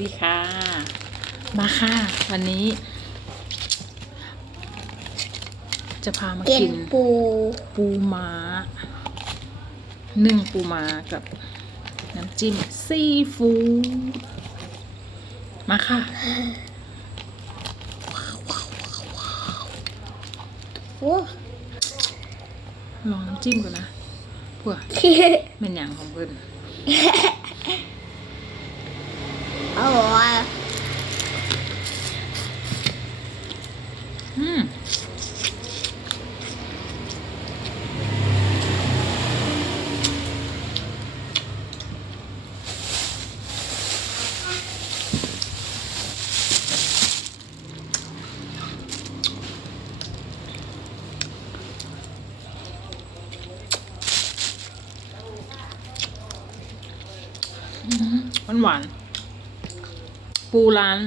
ดีค่ะ มาค่ะ วันนี้ จะพามาเก็นกินปู ปูม้านึ่งปูม้ากับน้ำจิ้มซีฟู้ดมาค่ะโอ้ลองน้ำจิ้มก่อนนะเพื่อเป็นอย่างของเพื่อน อร่อย อืม หวานหวานๆปูร้าน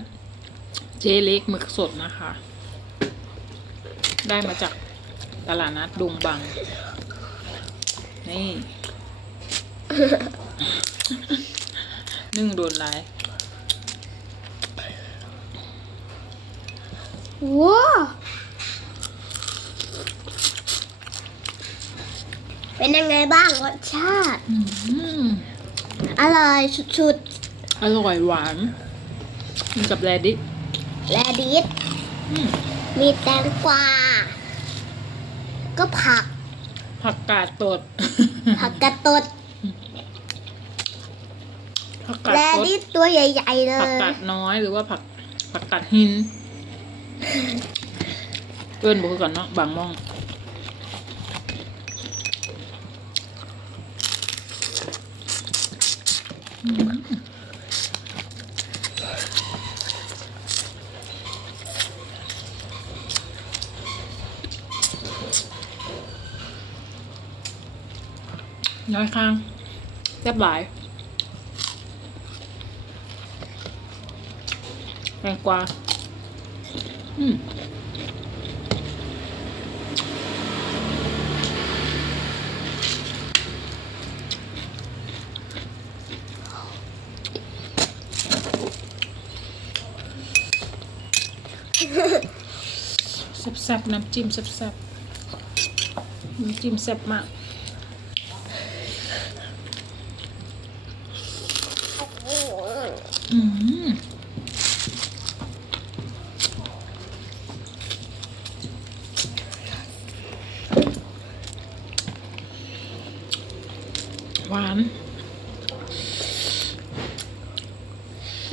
เจเล็กหมึกสดนะคะ ได้มาจากตลาดนัดดงบัง นี่นึ่งโดนลายว้าวเป็นยังไงบ้างรสชาติ อืมอร่อยสุดอร่อยหวานกินกับแรดิสๆและดิสอืมมีแตงกวา ก็ผัก ผักกาดตดผักกระตด ผักกาดและตดดิสตัวใหญ่ๆเลผักย กาดน้อยหรือว่าผักผักกาดหิน เอิ้นบอกก่อนเนาะบางมอง น้อยข้างแซ่บหลายแตงกวาอืมแซ่บๆน้ำจิ้มแซ่บๆน้ำจิ้มแซ่บมาก อืมหวาน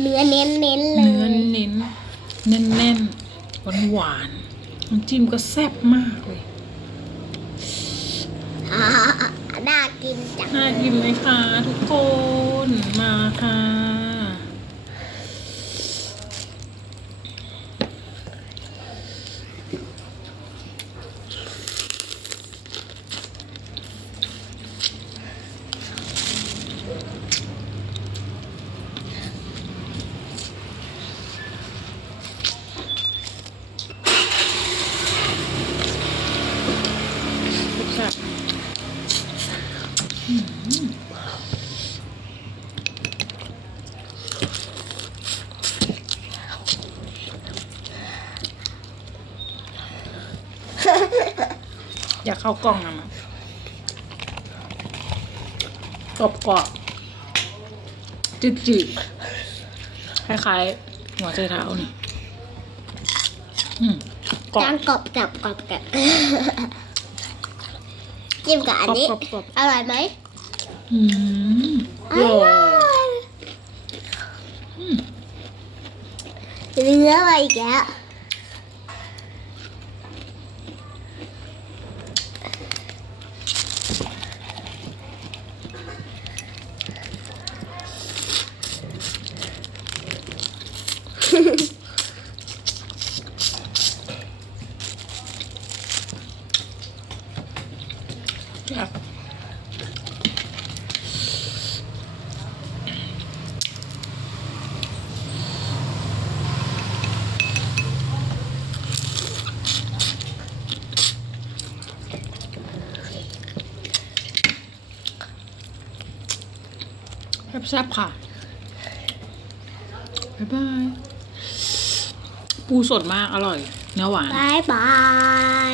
เนื้อเน้นๆเลเนื้อย เน้นแน่นแน่นหวานหวานๆน้ำจิ้มก็แซ่บมากเลย อ่าน่ากินจัง น่ากินไหมคะทุกคนมาค่ะ แซ่บ อยากเข้ากล้องนะมั้งกรอบกรอบจืดจืดคล้ายๆ หัวใจเท้านี่กรอบ จางกรอบจับกรอบกับ จิ้มกับอันนี้ กรอบกรอบอร่อยไหมอืมอหล่อร่อยอืมเนื้ออะไรอีกแล้ว ครับแซ่บๆค่ะ บ๊ายบาย ปูสดมาก อร่อย เนื้อหวาน บ๊ายบาย